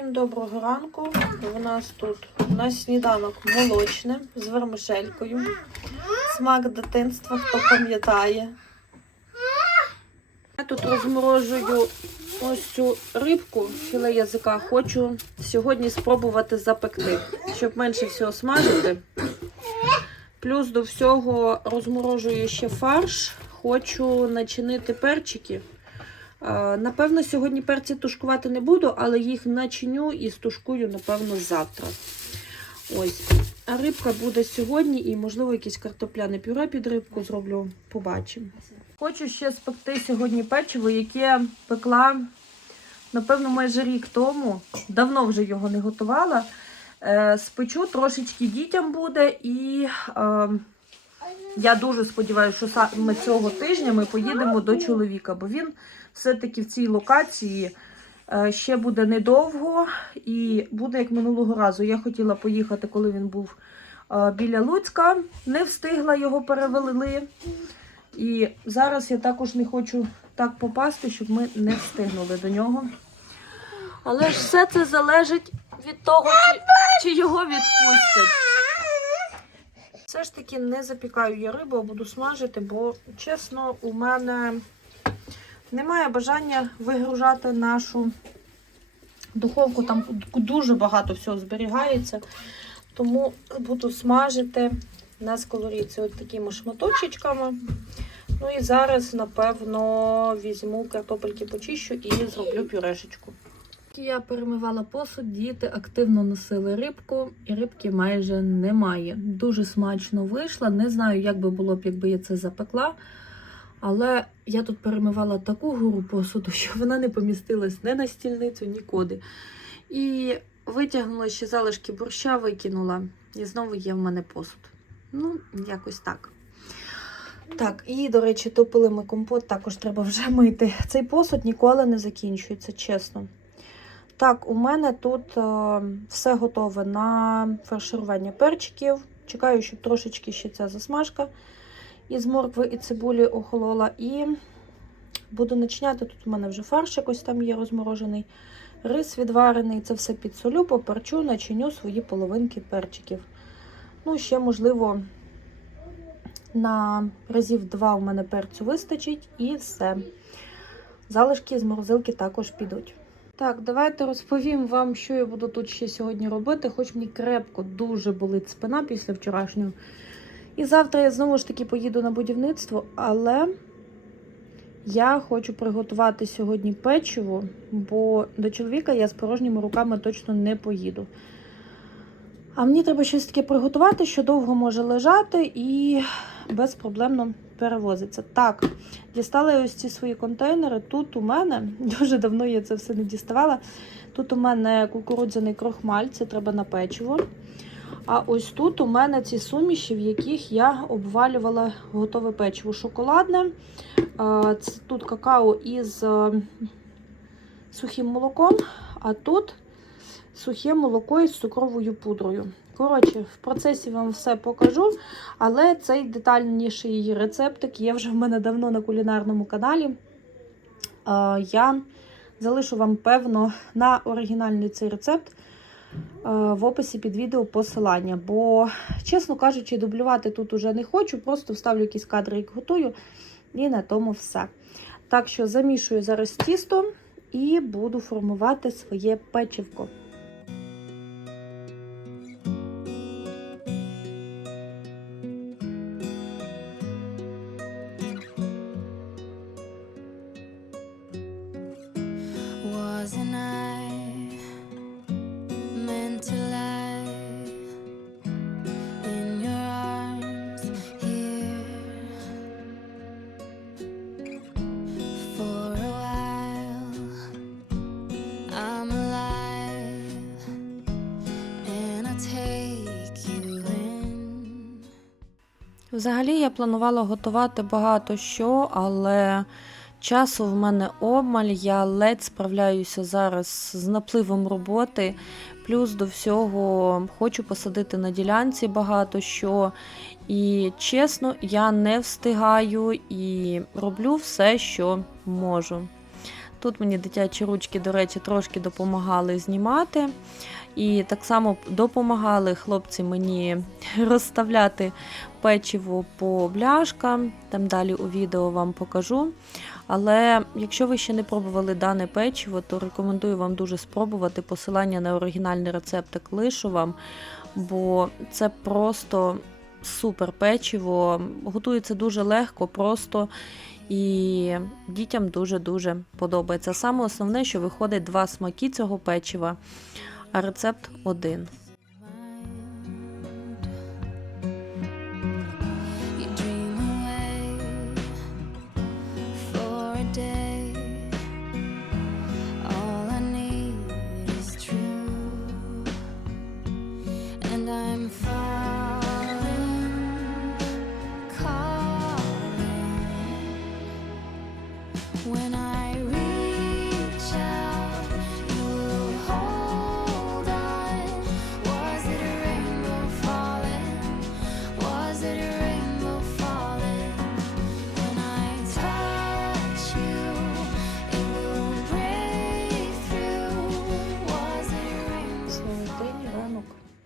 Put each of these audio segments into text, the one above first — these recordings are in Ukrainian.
Всім доброго ранку. У нас тут на сніданок молочне з вермишелькою. Смак дитинства, хто пам'ятає. Я тут розморожую ось цю рибку, філе язика. Хочу сьогодні спробувати запекти, щоб менше всього смажити. Плюс до всього розморожую ще фарш. Хочу начинити перчики. Е, Напевно, сьогодні перці тушкувати не буду, але їх начиню і стушкую, напевно, завтра. Ось. А рибка буде сьогодні і, можливо, якесь картопляне пюре під рибку зроблю. Побачимо. Хочу ще спекти сьогодні печиво, яке пекла, напевно, майже рік тому. Давно вже його не готувала. Е, Спечу трошечки дітям буде і. Я дуже сподіваюся, що саме цього тижня ми поїдемо до чоловіка, бо він все-таки в цій локації е, ще буде недовго і буде як минулого разу. Я хотіла поїхати, коли він був е, біля Луцька, не встигла його перевели. І зараз я також не хочу так попасти, щоб ми не встигнули до нього. Але ж все це залежить від того, чи, чи його відпустять. Все ж таки не запікаю я рибу, а буду смажити, бо, чесно, у мене немає бажання вигружати нашу духовку. Там дуже багато всього зберігається. Тому буду смажити на сковорідці от такими шматочечками. Ну і зараз, напевно, візьму картопельки почищу і зроблю пюрешечку. Я перемивала посуд, діти активно носили рибку, і рибки майже немає. Дуже смачно вийшла. Не знаю, як би було б, якби я це запекла. Але я тут перемивала таку гору посуду, що вона не помістилась не на стільницю, нікуди. І витягнула ще залишки борща, викинула. І знову є в мене посуд. Ну, якось так. Так, і, до речі, топили ми компот, також треба вже мити. Цей посуд ніколи не закінчується, чесно. Так, у мене тут е, все готове на фарширування перчиків. Чекаю, щоб трошечки ще ця засмажка із моркви і цибулі охолола. І буду начиняти. Тут у мене вже фарш якось там є розморожений, рис відварений. Це все підсолю, поперчу, начиню свої половинки перчиків. Ну, ще, можливо, на разів два у мене перцю вистачить і все. Залишки з морозилки також підуть. Так, давайте розповім вам, що я буду тут ще сьогодні робити, хоч мені крепко дуже болить спина після вчорашнього. І завтра я знову ж таки поїду на будівництво, але я хочу приготувати сьогодні печиво, бо до чоловіка я з порожніми руками точно не поїду. А мені треба щось таке приготувати, що довго може лежати і безпроблемно перевозиться. Так, дістала я ось ці свої контейнери. Тут у мене, дуже давно я це все не діставала. Тут у мене кукурудзяний крохмаль, це треба на печиво. А ось тут у мене ці суміші, в яких я обвалювала готове печиво. Шоколадне. Це Тут какао із е, сухим молоком, а тут сухе молоко із цукровою пудрою. Коротше, в процесі вам все покажу, але цей детальніший рецептик є вже в мене давно на кулінарному каналі. Е, Я залишу вам, певно, на оригінальний цей рецепт е, в описі під відео посилання. Бо, чесно кажучи, дублювати тут уже не хочу, просто вставлю якісь кадри, як готую, і на тому все. Так що замішую зараз тісто і буду формувати своє печивко. Взагалі я планувала готувати багато що, але часу в мене обмаль. Я ледь справляюся зараз з напливом роботи. Плюс до всього хочу посадити на ділянці багато що. І чесно, я не встигаю і роблю все, що можу. Тут мені дитячі ручки, до речі, трошки допомагали знімати. І так само допомагали хлопці мені розставляти печиво по бляшкам. Там далі у відео вам покажу. Але якщо ви ще не пробували дане печиво, то рекомендую вам дуже спробувати. Посилання на оригінальний рецептик лишу вам, бо це просто супер печиво. Готується дуже легко, просто. І дітям дуже-дуже подобається. Саме основне, що виходить два смаки цього печива, а рецепт один.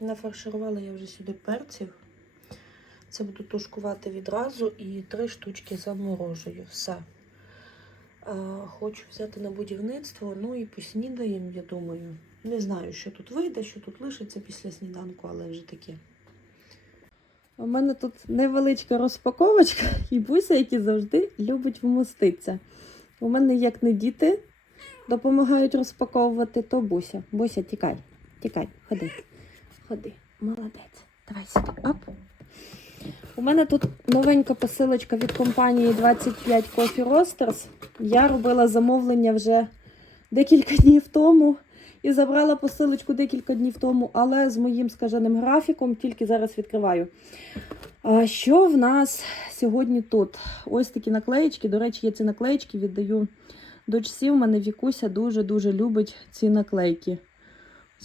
Нафарширувала я вже сюди перців. Це буду тушкувати відразу і три штучки заморожую. Все. Хочу взяти на будівництво, ну і поснідаємо, я думаю. Не знаю, що тут вийде, що тут лишиться після сніданку, але вже таке. У мене тут невеличка розпаковочка, і Буся, який завжди любить вмоститися. У мене, як не діти, допомагають розпаковувати, то Буся. Буся, тікай, тікай, ходи. Ходи, молодець. Давай сюди. Оп. У мене тут новенька посилочка від компанії 25 Coffee Roasters. Я робила замовлення вже декілька днів тому і забрала посилочку декілька днів тому, але з моїм скаженим графіком тільки зараз відкриваю. А що в нас сьогодні тут? Ось такі наклеїчки. До речі, я ці наклеїчки віддаю дочці. У мене Вікуся дуже-дуже любить ці наклейки.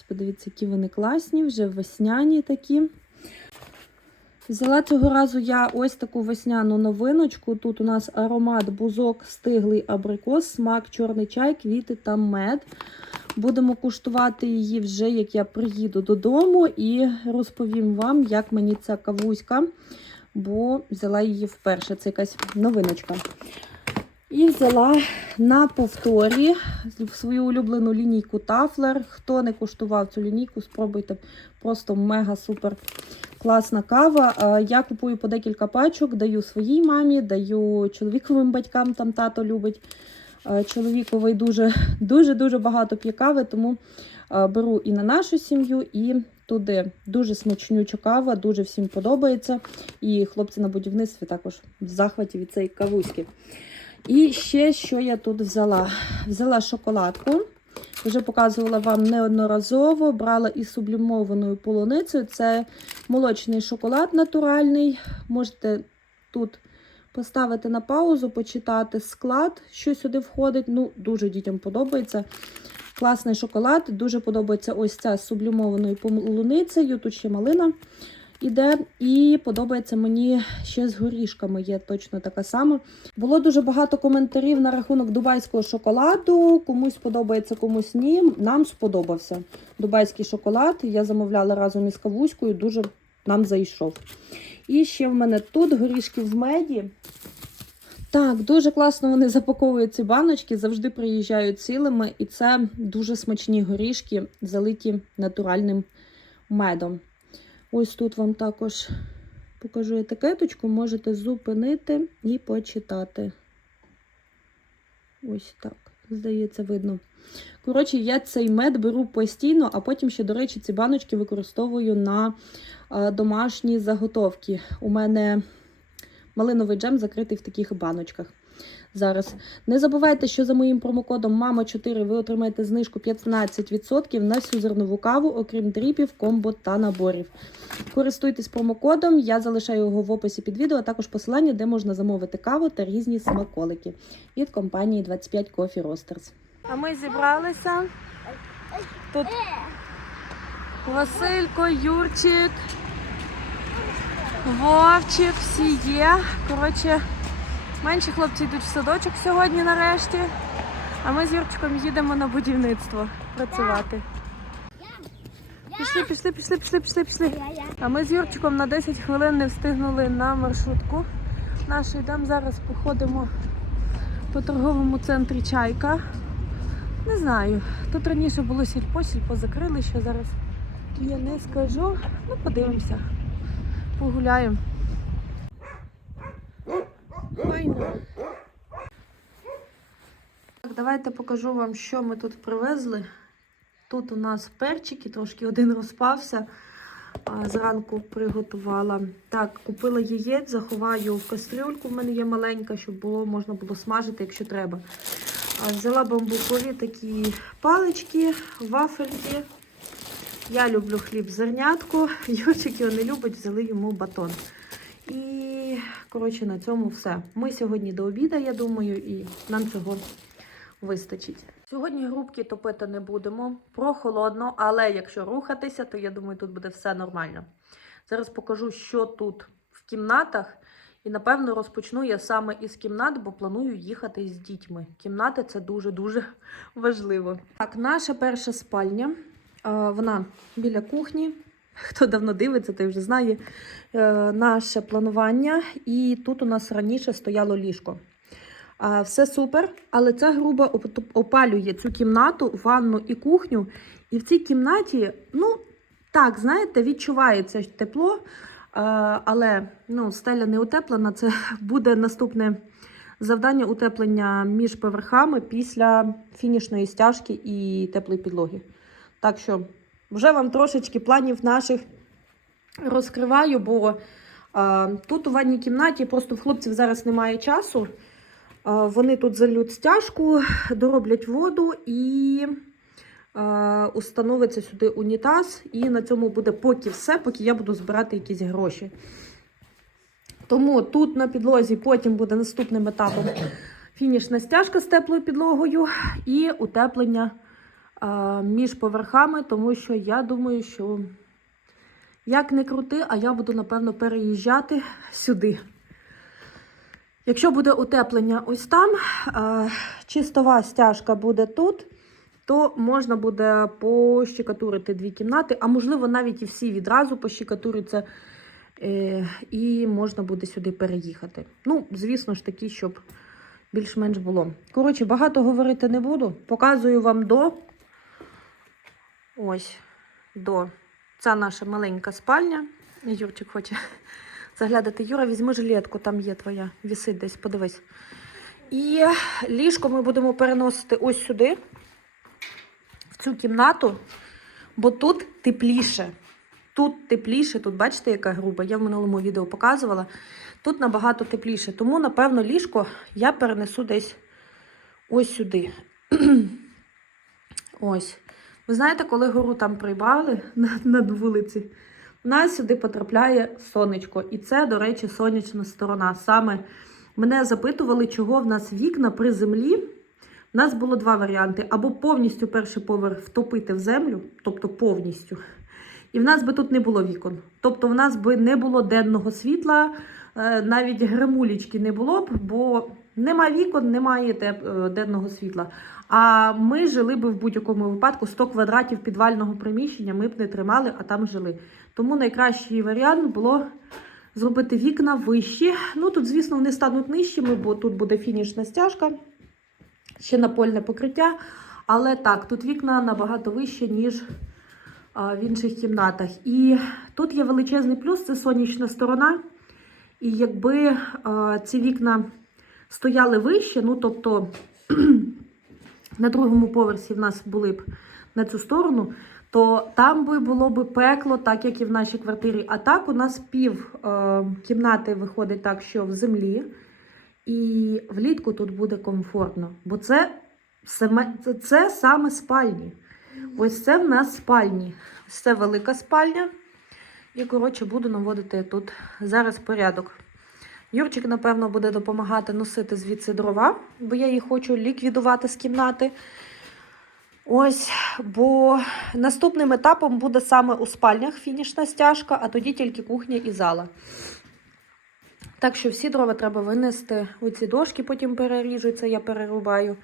Подивіться, які вони класні, вже весняні такі. Взяла цього разу я ось таку весняну новиночку. Тут у нас аромат бузок, стиглий абрикос, смак, чорний чай, квіти та мед. Будемо куштувати її вже, як я приїду додому, і розповім вам, як мені ця кавуська, бо взяла її вперше. Це якась новиночка. І взяла на повторі свою улюблену лінійку Тафлер. Хто не куштував цю лінійку, спробуйте. Просто мега супер класна кава. Я купую по декілька пачок, даю своїй мамі, даю чоловіковим батькам, там тато любить. Чоловіковий дуже дуже дуже багато п'є кави, тому беру і на нашу сім'ю, і туди. Дуже смачнюча кава, дуже всім подобається. І хлопці на будівництві також в захваті від цієї кавуськи. І ще що я тут взяла? Взяла шоколадку. Вже показувала вам неодноразово. Брала із сублімованою полуницею. Це молочний шоколад натуральний. Можете тут поставити на паузу, почитати склад, що сюди входить. Ну, дуже дітям подобається. Класний шоколад. Дуже подобається ось ця з сублімованою полуницею. Тут ще малина іде. І подобається мені ще з горішками. Є точно така сама. Було дуже багато коментарів на рахунок дубайського шоколаду. Комусь подобається, комусь ні. Нам сподобався дубайський шоколад. Я замовляла разом із кавуською, дуже нам зайшов. І ще в мене тут горішки в меді. Так, дуже класно вони запаковують ці баночки, завжди приїжджають цілими, і це дуже смачні горішки, залиті натуральним медом. Ось тут вам також покажу етикеточку, можете зупинити і почитати. Ось так, здається, видно. Коротше, я цей мед беру постійно, а потім ще, до речі, ці баночки використовую на домашні заготовки. У мене малиновий джем закритий в таких баночках. Зараз не забувайте, що за моїм промокодом мама 4 ви отримаєте знижку 15% на всю зернову каву, окрім дріпів, комбо та наборів. Користуйтесь промокодом, я залишаю його в описі під відео, а також посилання, де можна замовити каву та різні смаколики від компанії 25 Coffee Roasters. А ми зібралися. Тут Василько, Юрчик, Вовчик, всі є. Коротше, менші хлопці йдуть в садочок сьогодні нарешті. А ми з Юрчиком їдемо на будівництво працювати. Пішли, пішли, пішли, пішли, пішли, пішли. А ми з Юрчиком на 10 хвилин не встигнули на маршрутку. Нашу йдемо зараз походимо по торговому центрі Чайка. Не знаю. Тут раніше було сільпо, сільпо закрили, що зараз я не скажу. Ну, подивимося. Погуляємо. Файно. Так, давайте покажу вам, що ми тут привезли. Тут у нас перчики, трошки один розпався. Зранку приготувала. Так, купила яєць, заховаю в кастрюльку. В мене є маленька, щоб було, можна було смажити, якщо треба. Взяла бамбукові такі палички, вафельки. Я люблю хліб зернятку. Юрчик його не любить, взяли йому батон. І, коротше, на цьому все. Ми сьогодні до обіду, я думаю, і нам цього вистачить. Сьогодні грубки топити не будемо. Прохолодно, але якщо рухатися, то я думаю, тут буде все нормально. Зараз покажу, що тут в кімнатах. І напевно розпочну я саме із кімнат, бо планую їхати з дітьми. Кімнати це дуже-дуже важливо. Так, наша перша спальня. Вона біля кухні. Хто давно дивиться, той вже знає е, наше планування. І тут у нас раніше стояло ліжко. Все супер, але ця груба оп- опалює цю кімнату, ванну і кухню. І в цій кімнаті, ну, так, знаєте, відчувається тепло, е, але ну, стеля не утеплена. Це буде наступне завдання утеплення між поверхами після фінішної стяжки і теплої підлоги. Так що вже вам трошечки планів наших розкриваю, бо е, тут у ванній кімнаті просто в хлопців зараз немає часу. Е, вони тут зальють стяжку, дороблять воду і е, установиться сюди унітаз. І на цьому буде поки все, поки я буду збирати якісь гроші. Тому тут на підлозі потім буде наступним етапом фінішна стяжка з теплою підлогою і утеплення між поверхами, тому що я думаю, що як не крути, а я буду, напевно, переїжджати сюди. Якщо буде утеплення ось там, чистова стяжка буде тут, то можна буде пощекатурити дві кімнати, а можливо навіть і всі відразу пощекатуриться, е, і можна буде сюди переїхати. Ну, звісно ж таки, щоб більш-менш було. Коротше, багато говорити не буду. Показую вам до. Ось, до. Це наша маленька спальня. Юрчик хоче заглядати. Юра, візьми жилетку, там є твоя, вісить десь, подивись. І ліжко ми будемо переносити ось сюди, в цю кімнату, бо тут тепліше. Тут тепліше, тут бачите, яка груба. Я в минулому відео показувала. Тут набагато тепліше. Тому, напевно, ліжко я перенесу десь ось сюди. ось. Ви знаєте, коли гору там прибрали над, вулиці, у нас сюди потрапляє сонечко. І це, до речі, сонячна сторона. Саме мене запитували, чого в нас вікна при землі. У нас було два варіанти: або повністю перший поверх втопити в землю, тобто повністю. І в нас би тут не було вікон. Тобто, в нас би не було денного світла, е, навіть гремулічки не було б, бо нема вікон, немає е, денного світла. А ми жили би в будь-якому випадку 100 квадратів підвального приміщення, ми б не тримали, а там жили. Тому найкращий варіант було зробити вікна вищі. Ну тут, звісно, вони стануть нижчими, бо тут буде фінішна стяжка, ще напольне покриття. Але так, тут вікна набагато вищі, ніж в інших кімнатах. І тут є величезний плюс це сонячна сторона. І якби ці вікна стояли вище, ну тобто на другому поверсі в нас були б на цю сторону, то там би було б пекло, так як і в нашій квартирі. А так у нас пів е, кімнати виходить так, що в землі, і влітку тут буде комфортно. Бо це, саме, це, це саме спальні. Ось це в нас спальні. Ось це велика спальня. І, коротше, буду наводити тут зараз порядок. Юрчик, напевно, буде допомагати носити звідси дрова, бо я їх хочу ліквідувати з кімнати. Ось, бо наступним етапом буде саме у спальнях фінішна стяжка, а тоді тільки кухня і зала. Так що всі дрова треба винести. Оці дошки потім переріжуться, я перерубаю.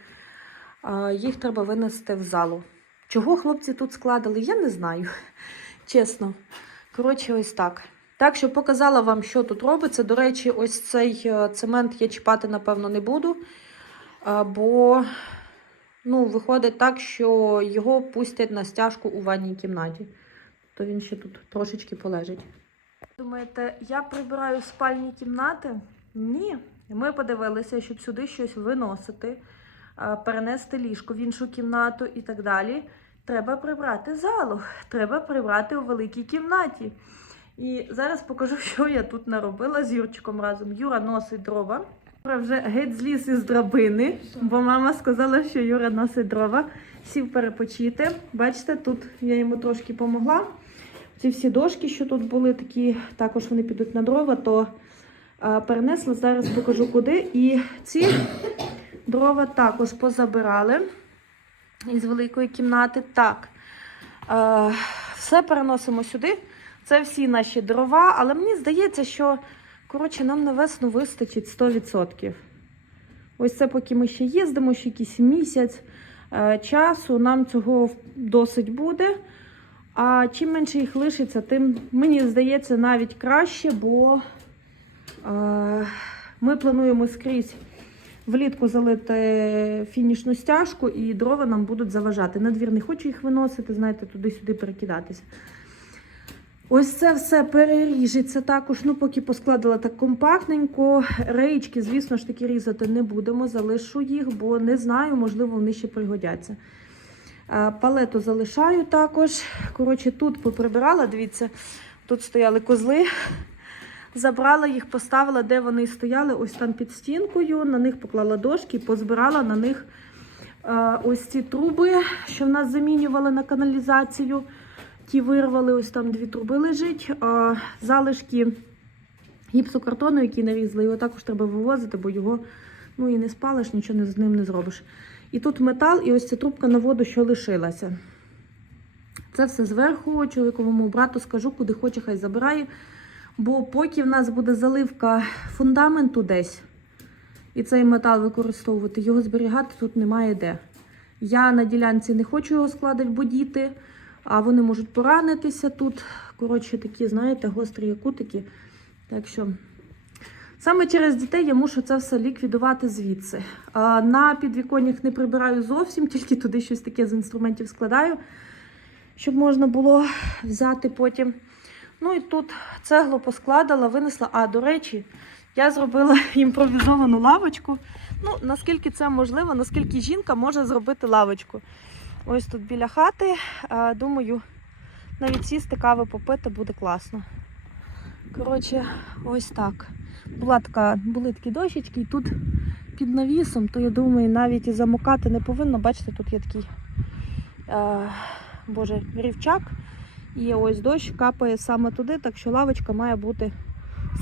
Їх треба винести в залу. Чого хлопці тут складали, я не знаю. Чесно. Коротше, ось так. Так що показала вам, що тут робиться. До речі, ось цей е, цемент я чіпати, напевно, не буду. Бо ну, виходить так, що його пустять на стяжку у ванній кімнаті. То він ще тут трошечки полежить. Думаєте, я прибираю спальні кімнати? Ні. Ми подивилися, щоб сюди щось виносити, перенести ліжко в іншу кімнату і так далі. Треба прибрати залу, треба прибрати у великій кімнаті. І зараз покажу, що я тут наробила з Юрчиком разом. Юра носить дрова. Юра вже геть зліз із драбини, бо мама сказала, що Юра носить дрова. Сів перепочити. Бачите, тут я йому трошки допомогла. Ці всі дошки, що тут були, такі, також вони підуть на дрова, то а, перенесла. Зараз покажу куди. І ці дрова також позабирали із великої кімнати. Так, е, все переносимо сюди. Це всі наші дрова, але мені здається, що коротше, нам на весну вистачить 100%. Ось це поки ми ще їздимо, ще якийсь місяць е, часу, нам цього досить буде. А чим менше їх лишиться, тим мені здається навіть краще, бо е, ми плануємо скрізь влітку залити фінішну стяжку, і дрова нам будуть заважати. На двір не хочу їх виносити, знаєте, туди-сюди перекидатися. Ось це все переріжеться також. Ну, поки поскладала так компактненько. Реєчки, звісно ж таки, різати не будемо. Залишу їх, бо не знаю, можливо, вони ще пригодяться. Палету залишаю також. Коротше, тут поприбирала, дивіться, тут стояли козли. Забрала їх, поставила, де вони стояли, ось там під стінкою. На них поклала дошки, позбирала на них ось ці труби, що в нас замінювали на каналізацію. Ті вирвали, ось там дві труби лежить. А залишки гіпсокартону, який нарізали, його також треба вивозити, бо його ну, і не спалиш, нічого з ним не зробиш. І тут метал, і ось ця трубка на воду, що лишилася. Це все зверху. Чоловіковому брату скажу, куди хоче, хай забирає. Бо поки в нас буде заливка фундаменту десь, і цей метал використовувати, його зберігати тут немає де. Я на ділянці не хочу його складати, бо діти, а вони можуть поранитися тут. Коротше, такі, знаєте, гострі кутики. Так що саме через дітей я мушу це все ліквідувати звідси. На підвіконнях не прибираю зовсім, тільки туди щось таке з інструментів складаю, щоб можна було взяти потім. Ну і тут цеглу поскладала, винесла. А, до речі, я зробила імпровізовану лавочку. Ну, наскільки це можливо, наскільки жінка може зробити лавочку. Ось тут біля хати. Думаю, навіть сісти кави попити буде класно. Коротше, ось так. Була така, були такі дощечки, і тут під навісом, то я думаю, навіть і замокати не повинно. Бачите, тут є такий е, боже, рівчак. І ось дощ капає саме туди, так що лавочка має бути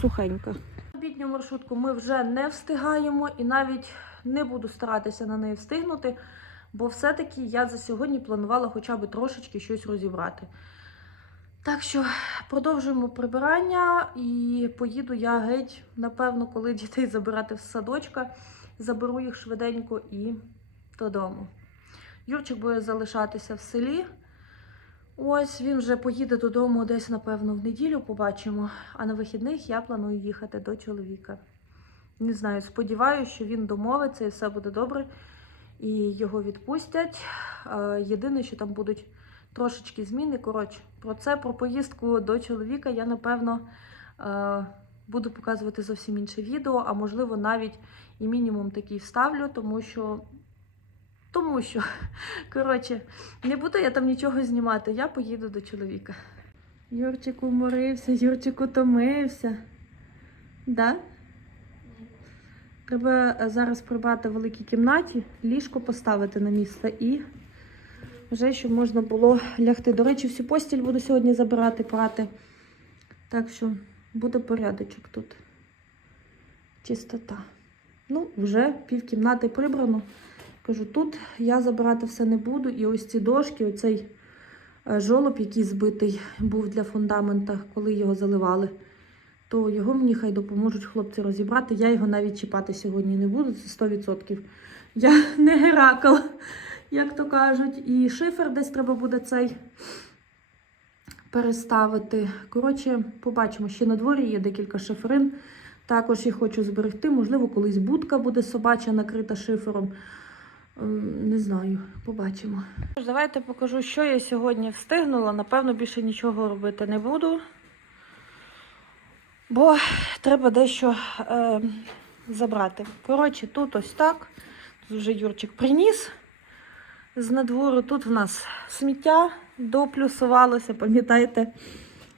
сухенька. Обідню маршрутку ми вже не встигаємо і навіть не буду старатися на неї встигнути, бо все-таки я за сьогодні планувала хоча б трошечки щось розібрати. Так що продовжуємо прибирання і поїду я геть, напевно, коли дітей забирати з садочка, заберу їх швиденько і додому. Юрчик буде залишатися в селі. Ось він вже поїде додому десь, напевно, в неділю побачимо. А на вихідних я планую їхати до чоловіка. Не знаю, сподіваюся, що він домовиться і все буде добре. І його відпустять. Е, Єдине, що там будуть трошечки зміни. Коротше, про це, про поїздку до чоловіка я, напевно, е, буду показувати зовсім інше відео, а можливо, навіть і мінімум такий вставлю, тому що. Тому що, коротше, не буду я там нічого знімати, я поїду до чоловіка. Юрчик уморився, Юрчик утомився. Да? Треба е, зараз прибрати в великій кімнаті, ліжко поставити на місце і вже щоб можна було лягти. До речі, всю постіль буду сьогодні забирати, прати. Так що буде порядочок тут. Чистота. Ну, вже пів кімнати прибрано. Кажу, тут я забирати все не буду. І ось ці дошки, оцей е, жолоб, який збитий був для фундамента, коли його заливали, то його мені хай допоможуть хлопці розібрати. Я його навіть чіпати сьогодні не буду, це 100%. Я не Геракл, як то кажуть. І шифер десь треба буде цей переставити. Коротше, побачимо, ще на дворі є декілька шиферин. Також їх хочу зберегти. Можливо, колись будка буде собача накрита шифером. Ем, Не знаю, побачимо. Давайте покажу, що я сьогодні встигнула. Напевно, більше нічого робити не буду. Бо треба дещо е, забрати. Коротше, тут ось так. Тут вже Юрчик приніс з надвору. Тут в нас сміття доплюсувалося. Пам'ятаєте,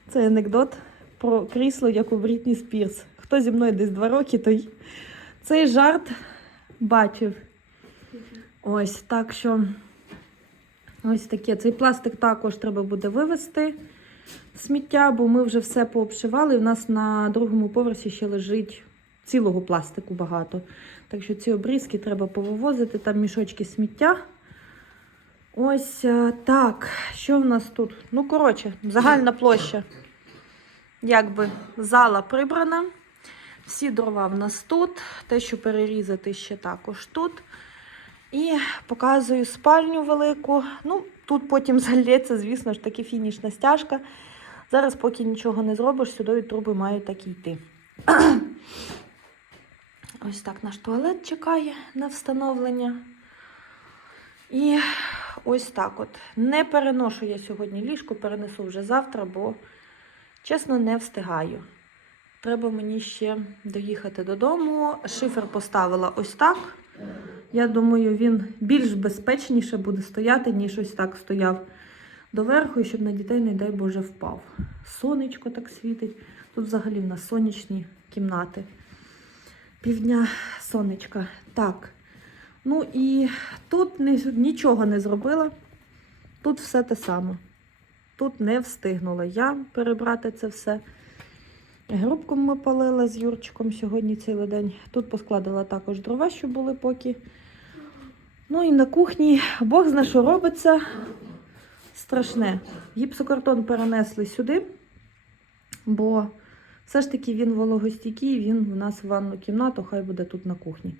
це анекдот про крісло, як у Брітні Спірс. Хто зі мною десь два роки, той цей жарт бачив. Ось так що ось таке. Цей пластик також треба буде вивезти сміття, бо ми вже все пообшивали. У нас на другому поверсі ще лежить цілого пластику багато. Так що ці обрізки треба повивозити, там мішочки сміття. Ось е, так. Що в нас тут? Ну, коротше, загальна площа. Якби зала прибрана. Всі дрова в нас тут. Те, що перерізати ще також тут. І показую спальню велику. Ну, тут потім залється, звісно ж, таки фінішна стяжка. Зараз, поки нічого не зробиш, сюди труби мають так і йти. Ось так наш туалет чекає на встановлення. І ось так от. Не переношу я сьогодні ліжко, перенесу вже завтра, бо, чесно, не встигаю. Треба мені ще доїхати додому. Шифер поставила ось так. Я думаю, він більш безпечніше буде стояти, ніж ось так стояв доверху, і щоб на дітей, не дай Боже, впав. Сонечко так світить. Тут взагалі в нас сонячні кімнати. Півдня сонечка. Так. Ну і тут нічого не зробила. Тут все те саме. Тут не встигнула я перебрати це все. Грубку ми палили з Юрчиком сьогодні цілий день. Тут поскладила також дрова, що були поки. Ну і на кухні Бог зна, що робиться. Страшне. Гіпсокартон перенесли сюди, бо все ж таки він вологостійкий, він в нас в ванну кімнату, хай буде тут на кухні,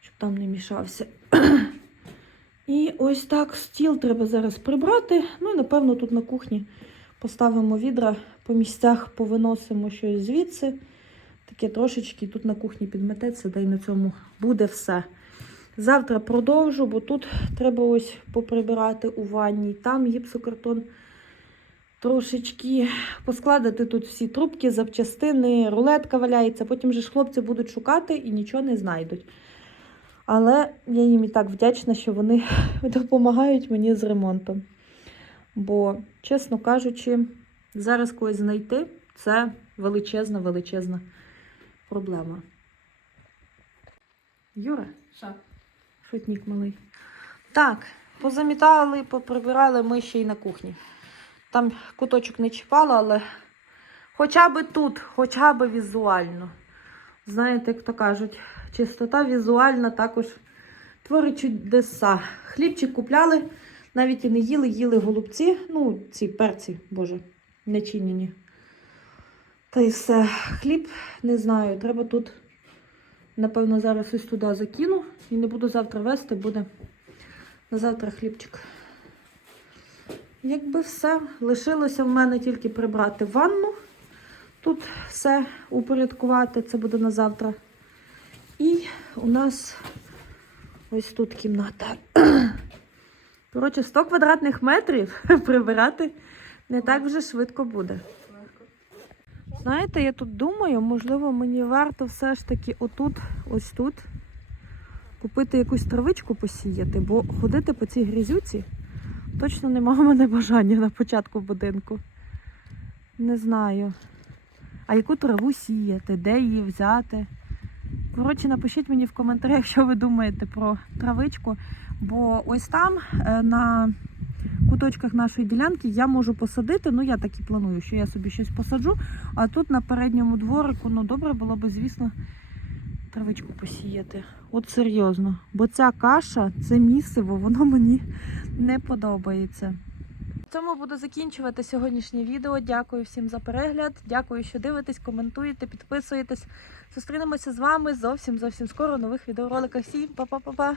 щоб там не мішався. І ось так стіл треба зараз прибрати. Ну і напевно тут на кухні поставимо відра по місцях, повиносимо щось звідси. Таке трошечки тут на кухні підмететься, да й на цьому буде все. Завтра продовжу, бо тут треба ось поприбирати у ванні. Там гіпсокартон трошечки поскладати тут всі трубки, запчастини, рулетка валяється. Потім же ж хлопці будуть шукати і нічого не знайдуть. Але я їм і так вдячна, що вони допомагають мені з ремонтом. Бо, чесно кажучи, зараз когось знайти це величезна, величезна проблема. Юра? Що? Шутник малий. Так, позамітали, поприбирали ми ще й на кухні. Там куточок не чіпала, але хоча б тут, хоча б візуально. Знаєте, як то кажуть, чистота візуальна також творить чудеса. Хлібчик купляли, навіть і не їли, їли голубці. Ну, ці перці, боже, не чинені. Та й все. Хліб, не знаю, треба тут. Напевно, зараз ось туди закину і не буду завтра вести, буде на завтра хлібчик. Якби все, лишилося в мене тільки прибрати ванну. Тут все упорядкувати, це буде на завтра. І у нас ось тут кімната. Коротше, 100 квадратних метрів прибирати не так вже швидко буде. Знаєте, я тут думаю, можливо, мені варто все ж таки отут, ось тут, купити якусь травичку посіяти, бо ходити по цій грізюці точно немає в мене бажання на початку будинку. Не знаю. А яку траву сіяти, де її взяти? Коротше, напишіть мені в коментарях, що ви думаєте про травичку. Бо ось там е, на куточках нашої ділянки я можу посадити. Ну, я так і планую, що я собі щось посаджу. А тут на передньому дворику, ну добре було би, звісно, травичку посіяти. От серйозно. Бо ця каша, це місиво, воно мені не подобається. В цьому буду закінчувати сьогоднішнє відео. Дякую всім за перегляд. Дякую, що дивитесь, коментуєте, підписуєтесь. Зустрінемося з вами зовсім зовсім скоро у нових відеороликах. Всім па-па-па-па!